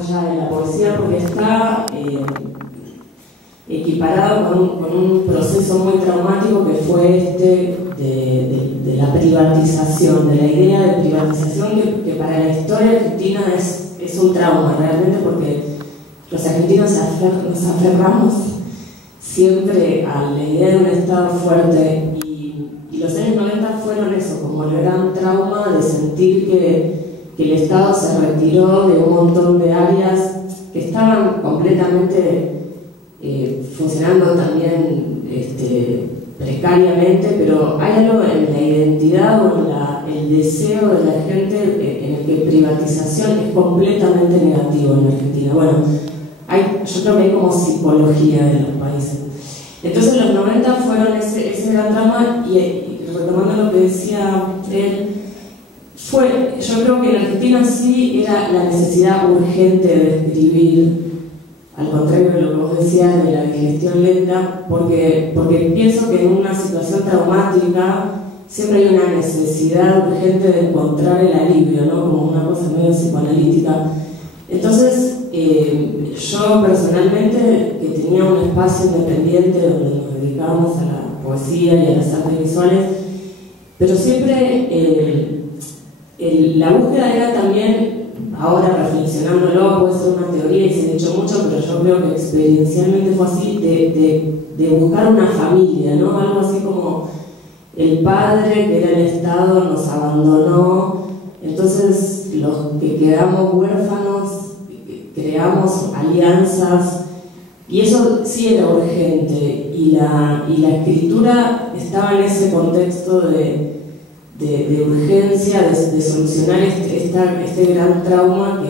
allá de la poesía porque está equiparado con un proceso muy traumático que fue de la privatización, de la idea de privatización que para la historia argentina es un trauma realmente, porque los argentinos nos aferramos siempre a la idea de un Estado fuerte y los años 90 fueron eso, como el gran trauma de sentir que el Estado se retiró de un montón de áreas que estaban completamente funcionando también precariamente, pero hay algo en la identidad o en el deseo de la gente en el que privatización es completamente negativo en Argentina. Bueno, yo creo que hay como psicología de los países. Entonces los 90 fueron ese gran drama y retomando lo que decía él, yo creo que en Argentina sí era la necesidad urgente de escribir, al contrario de lo que vos decías de la digestión lenta, porque pienso que en una situación traumática siempre hay una necesidad urgente de encontrar el alivio, ¿no? Como una cosa medio psicoanalítica. Entonces, yo personalmente, que tenía un espacio independiente donde nos dedicábamos a la poesía y a las artes visuales, pero siempre la búsqueda era también, ahora reflexionándolo, puede ser una teoría y se ha dicho mucho, pero yo creo que experiencialmente fue así, de buscar una familia, ¿no? Algo así como el padre, que era el Estado, nos abandonó, entonces los que quedamos huérfanos creamos alianzas y eso sí era urgente y la escritura estaba en ese contexto de urgencia, de solucionar este gran trauma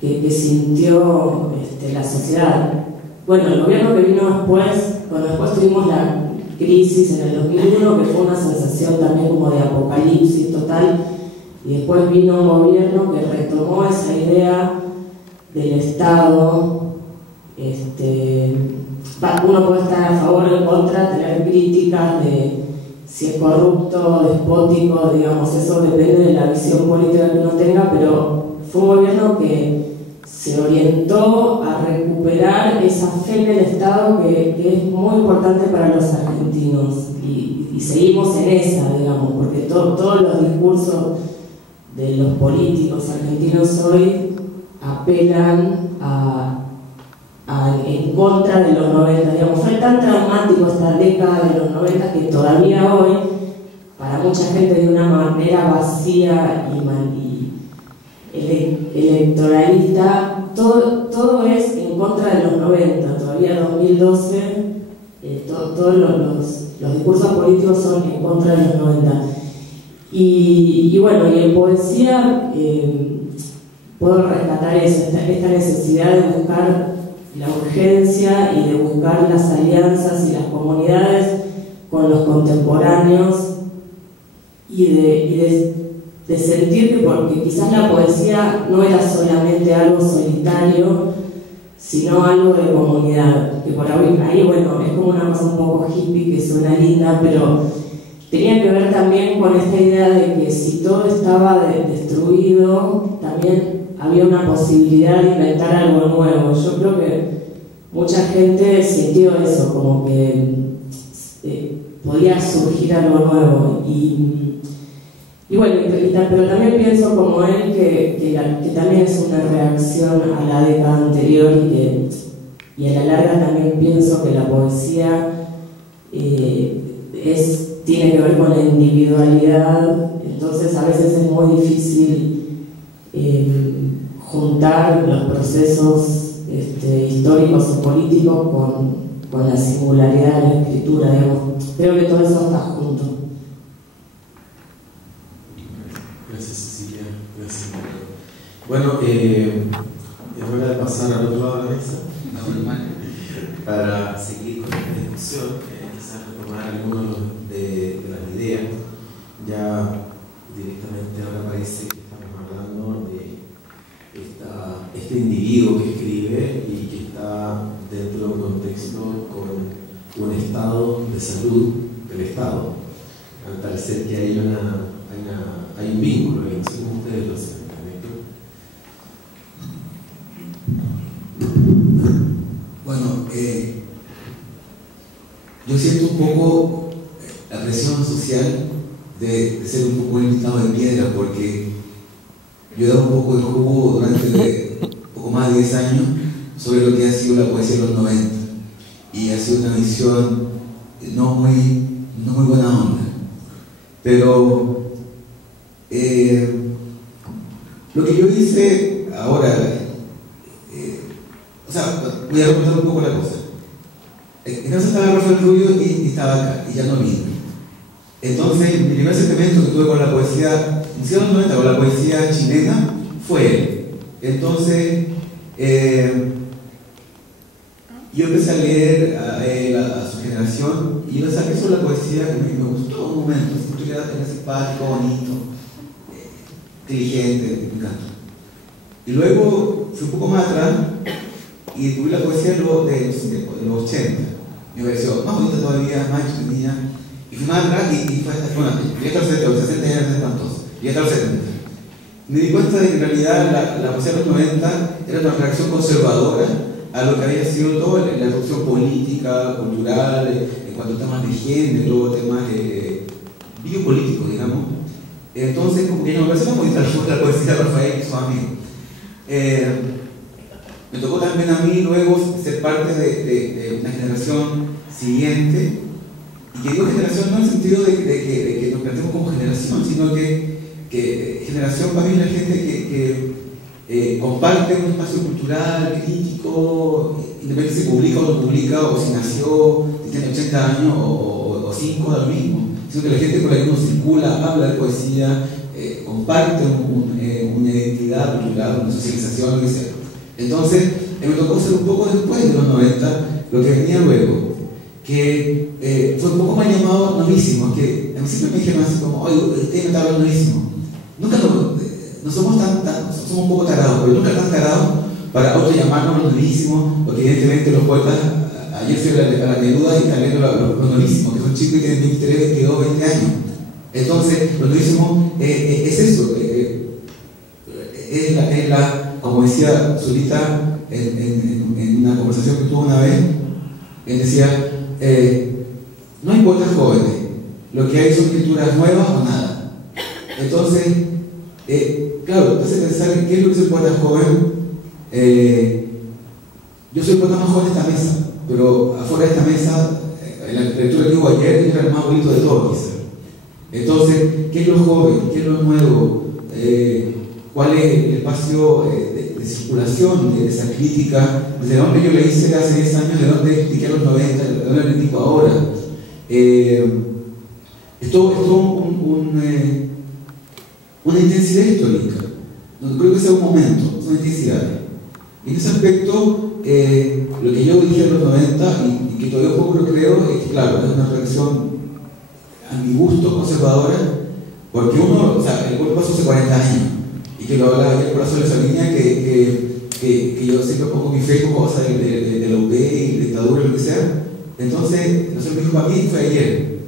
que sintió la sociedad. Bueno, el gobierno que vino después tuvimos la crisis en el 2001, que fue una sensación también como de apocalipsis total, y después vino un gobierno que retomó esa idea del Estado. Uno puede estar a favor o en contra, tener críticas de si es corrupto, despótico, digamos, eso depende de la visión política que uno tenga, pero fue un gobierno que se orientó a recuperar esa fe en el Estado que es muy importante para los argentinos y seguimos en esa, digamos, porque todos los discursos de los políticos argentinos hoy apelan en contra de los 90, digamos, fue tan traumático esta década de los 90 que todavía hoy, para mucha gente de una manera vacía y electoralista, todo es en contra de los 90, todavía 2012, todos los discursos políticos son en contra de los 90. Y bueno, y en poesía puedo rescatar eso, esta necesidad de buscar la urgencia y de buscar las alianzas y las comunidades con los contemporáneos y de sentir que porque quizás la poesía no era solamente algo solitario, sino algo de comunidad, que por ahí, bueno, es como una cosa un poco hippie que suena linda, pero tenía que ver también con esta idea de que si todo estaba destruido, también había una posibilidad de inventar algo nuevo. Yo creo que mucha gente sintió eso, como que podía surgir algo nuevo. Y bueno, pero también pienso como él que también es una reacción a la década anterior y a la larga también pienso que la poesía tiene que ver con la individualidad, entonces a veces es muy difícil juntar los procesos históricos o políticos con la singularidad de la escritura, digamos. Creo que todo eso está junto. Gracias, Cecilia. Gracias, Mario. Bueno, es hora de pasar al otro lado de la mesa para seguir con esta discusión, quizás retomar algunas de las ideas. Ya directamente ahora parece que estamos hablando de este individuo que escribe y que está dentro de un contexto con un estado de salud del Estado. Al parecer que hay un vínculo, no sé cómo ustedes lo sienten. yo siento un poco la presión social de ser un poco invitado de piedra, porque yo he dado un poco de jugo durante poco más de 10 años sobre lo que ha sido la poesía de los 90, y ha sido una visión no muy buena onda. Pero lo que yo hice ahora, o sea, voy a contar un poco la cosa. Entonces estaba Rafael Rubio y estaba acá, y ya no vino. Entonces, mi primer acercamiento que tuve con la poesía, en los 90, con la poesía chilena, fue él. Entonces, yo empecé a leer a su generación, y lo saqué sobre la poesía que me gustó un momento. Era simpático, bonito, inteligente, me encantó. Y luego fui un poco más atrás y descubrí la poesía de los 80. Me pareció más bonita todavía, más entretenida. Y fui más atrás y fue bueno, llegué hasta los 60 ya era espantoso. Llegué hasta los 70. Me di cuenta de que en realidad la poesía de los 90 era una reacción conservadora a lo que había sido toda la evolución política, cultural, en cuanto a temas de género, temas biopolíticos, digamos. Entonces, como que no me pareció muy bonita la poesía de Rafael y sus amigos. Me tocó también a mí luego ser parte de una generación siguiente, y que digo generación no en el sentido de que nos planteemos como generación, sino que generación para mí es la gente que comparte un espacio cultural, crítico, independientemente si publica o no publica, o si nació, si tiene 80 años o 5, da lo mismo, sino que la gente con la que uno circula, habla de poesía, comparte una identidad cultural, una socialización, lo que sea. Entonces, me tocó ser un poco después de los 90, lo que venía luego, que fue un poco más llamado novísimo, que a mí siempre me dijeron así como, oye, usted me está hablando novísimo. Nunca no somos somos un poco tarados, pero nunca tan tarados para auto llamarnos los novísimos, porque evidentemente los poetas, ayer fui a la Neruda y están leyendo los novísimos, que son chicos que tienen 23, 22, 20 años. Entonces, los novísimos es eso, es la, como decía Zulita en una conversación que tuvo una vez, él decía, no hay poetas jóvenes, lo que hay son escrituras nuevas o nada. Entonces, claro, te hace pensar en qué es lo que es el poeta joven. Yo soy el poeta más joven de esta mesa, pero afuera de esta mesa, en la lectura que hubo ayer, era el más bonito de todos, quizás. Entonces, ¿qué es lo joven? ¿Qué es lo nuevo? ¿Cuál es el espacio de circulación de esa crítica? ¿Desde dónde yo le hice hace 10 años? ¿De dónde expliqué a los 90? ¿De dónde le critico ahora? Esto es una intensidad histórica. No creo que sea un momento, es una intensidad. Y en ese aspecto, lo que yo dije en los 90, y que todavía un poco lo creo, es que, claro, es una reacción a mi gusto conservadora, porque uno, o sea, el cuerpo pasó hace 40 años, y que lo hablaba ayer por eso de esa línea, que yo siempre pongo mi fe como cosas de la UP y dictadura y lo que sea. Entonces, no sé, me dijo, para mí fue ayer.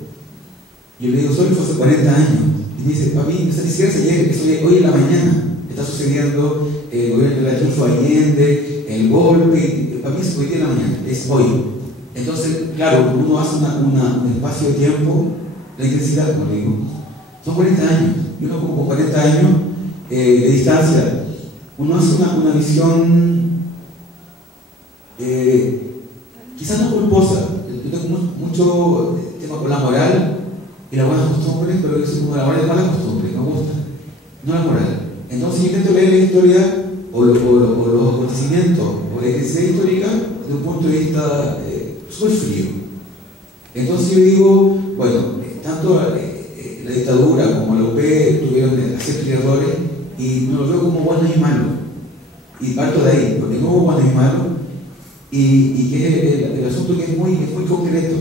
Yo le digo, solo fue hace 40 años. Y me dice, para mí, no sé, ni siquiera es ayer, es hoy en la mañana. Está sucediendo el gobierno de la Chulfo Allende, el golpe, y para mí es hoy día en la mañana, es hoy. Entonces, claro, uno hace un espacio de tiempo, la intensidad, como digo, son 40 años, y uno con 40 años de distancia, uno hace una visión quizás no culposa. Yo tengo mucho tema con la moral y las buenas costumbres, pero yo soy como la moral de malas costumbres, me gusta, no la moral. Entonces yo intento leer la historia o los acontecimientos o la intensidad histórica desde un punto de vista súper frío. Entonces yo digo, bueno, tanto la dictadura como la UP tuvieron aciertos y errores, y no lo veo como buenos y malos, y parto de ahí, porque no hubo buenos y malos, y que es el asunto que es muy concreto.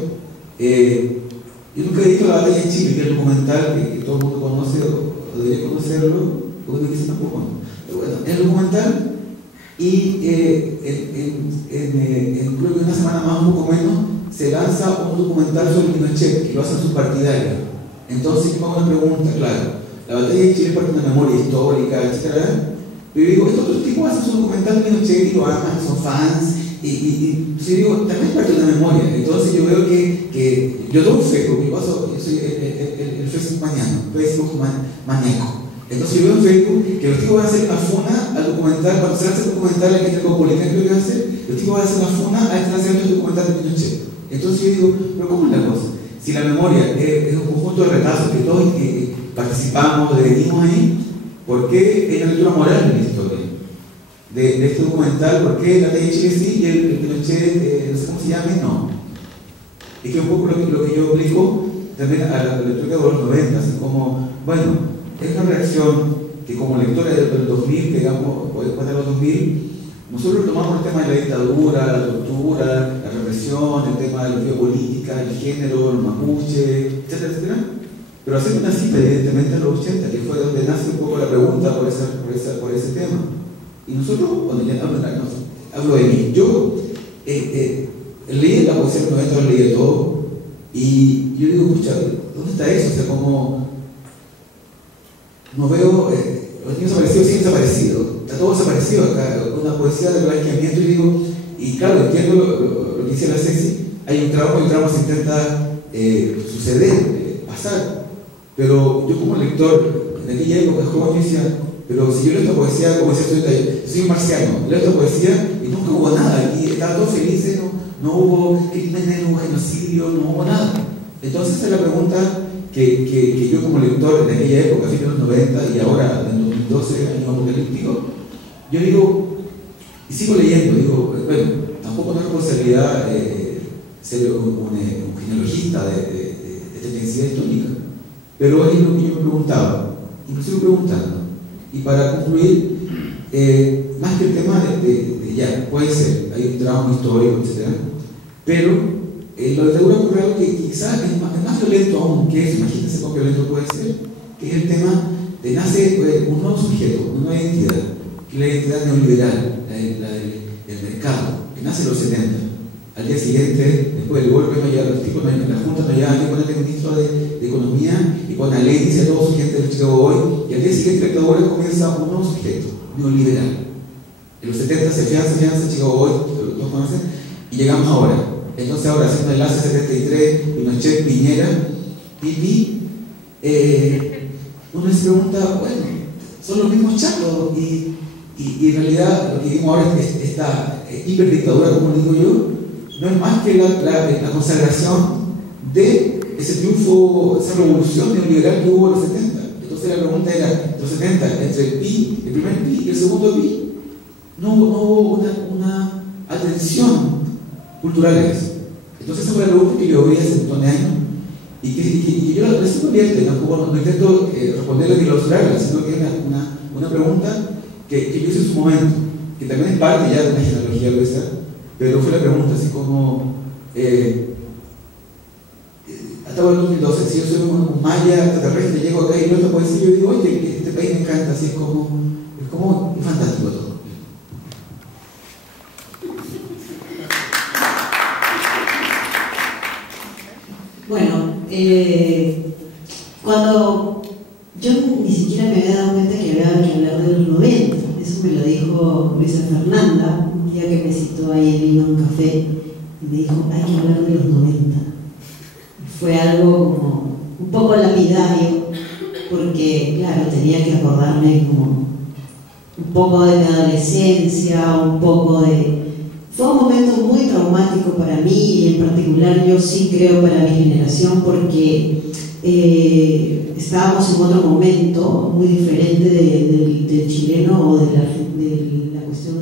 Yo nunca he visto La Batalla en Chile, que es el documental que todo el mundo conoce o debería conocerlo, porque me dicen tampoco, ¿no? Pero bueno, es el documental, y creo que una semana más, un poco menos, se lanza un documental sobre Pinochet, que lo hacen sus partidarios. Entonces, yo me hago una pregunta, claro, la batalla de Chile es parte de una memoria histórica, etc. Pero yo digo, estos otros tipos hacen su documental de Pinochet y lo aman, son fans, entonces yo digo, también parte de una memoria. Entonces yo veo que yo tengo un Facebook, yo soy el Facebook maníaco. Entonces yo veo en Facebook que los tipos van a hacer una funa al documental, cuando se hace el documental aquí en el Cosmopolitan, creo que va a hacer, los tipos van a hacer una funa a estar haciendo el documental de Pinochet. Entonces yo digo, pero ¿cómo es la cosa? Si la memoria es un conjunto de retazos que todos participamos, venimos ahí, ¿por qué hay una lectura moral en la historia de este documental? ¿Por qué la ley de Chile sí y el Pinochet, no sé cómo se llame, no? Y que un poco lo que yo aplico también a la lectura de los 90, así como, bueno, es una reacción que como lectora del 2000, digamos, después de los 2000, nosotros tomamos el tema de la dictadura, la tortura, la represión, el tema de la biopolítica, el género, los mapuches, etcétera, etcétera. Pero hacemos una cita evidentemente en los 80, que fue donde nace un poco la pregunta por ese tema. Y nosotros, cuando ya hablo de mí, yo leí la poesía del 90, lo leí todo, y yo digo, escucha, ¿dónde está eso? O sea, como no veo, los niños desaparecidos siguen desaparecidos, está todo desaparecido acá, una poesía de blanqueamiento, y digo, y claro, entiendo lo que dice la Ceci, hay un trauma se intenta suceder, pasar, pero yo como lector, en aquella época joven, yo decía, pero si yo leo esta poesía, como decía, yo soy un marciano, leo esta poesía y nunca hubo nada, aquí estaban todos felices, no hubo crímenes, no hubo genocidio, no hubo nada. Entonces esa es la pregunta que yo como lector en aquella época, fin de los 90 y ahora en 2012, año apocalíptico, yo digo, y sigo leyendo, digo, bueno, tampoco no es responsabilidad ser un genealogista de esta intensidad histórica, pero es lo que yo me preguntaba, y me sigo preguntando. Y para concluir, más que el tema de ya, puede ser, hay un trauma histórico, etc., pero la dictadura ocurre algo que quizás es más violento aún, que es, imagínense cuán violento puede ser, que es el tema de nace un nuevo sujeto, una nueva identidad, que es la identidad neoliberal, la del mercado, que nace en los 70. Al día siguiente, después del golpe, los tipos en la Junta no llegaban a poner el ministro de Economía y con la ley dice a toda su gente de Chicago hoy, y al día siguiente la dictadura comienza un nuevo sujeto, neoliberal. En los 70 se fianza Chicago hoy, todos conocen, y llegamos ahora. Entonces ahora haciendo enlace 73, Pinochet, Piñera, Pipi, uno se pregunta, bueno, son los mismos chacos y en realidad lo que vimos ahora es esta hiperdictadura, como digo yo, no es más que la consagración de ese triunfo, esa revolución neoliberal que hubo en los 70. Entonces la pregunta era, los 70, entre el PI, el primer PI y el segundo PI, no hubo una atención cultural a eso. Entonces esa fue la pregunta que yo abrí hace un montón de años y que yo la sigo abierta, no intento responderla ni clausurarla, sino que es una pregunta que yo hice en su momento, que también es parte ya de una genealogía gruesa, pero fue la pregunta así como hasta el 2012, si yo soy un maya extraterrestre, llego acá y leo esta poesía, yo digo, oye, este país me encanta, así es como fantástico todo. Bueno, cuando yo ni siquiera me había dado cuenta que había que hablar de los 90, eso me lo dijo Luisa Fernanda, un día que me citó ahí en Lima un café, y me dijo, hay que hablar de los 90. Fue algo como un poco lapidario, porque claro, tenía que acordarme como un poco de mi adolescencia, un poco de... Fue un momento muy traumático para mí y en particular yo sí creo para mi generación porque estábamos en otro momento muy diferente del chileno o de la cuestión